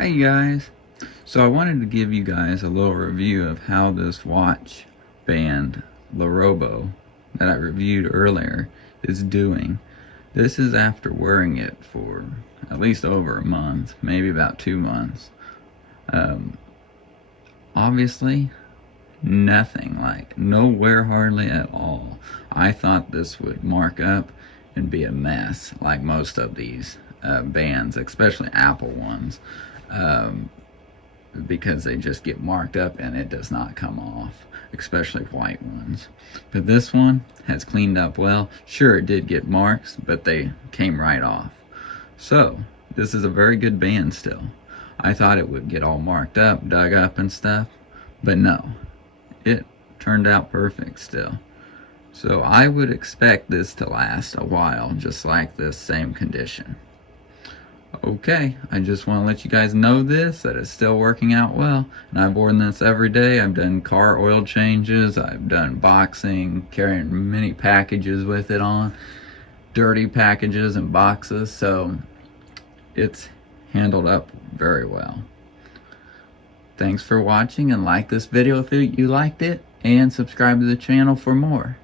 Hi guys. So I wanted to give you guys a little review of how this watch band Lerobo that I reviewed earlier is doing. This is after wearing it for at least over a month, maybe about 2 months. Obviously nothing, like no wear hardly at all. I thought this would mark up and be a mess like most of these bands, especially Apple ones. Because they just get marked up and it does not come off, especially white ones. But this one has cleaned up well. Sure, it did get marks, but they came right off. So this is a very good band still. I thought it would get all marked up, dug up and stuff, but no, it turned out perfect still. So I would expect this to last a while, just like this same condition. Okay, I just want to let you guys know that it's still working out well, and I've worn this every day. I've done car oil changes, I've done boxing, carrying many packages with it on, dirty packages and boxes, so it's handled up very well. Thanks for watching, and like this video if you liked it, and subscribe to the channel for more.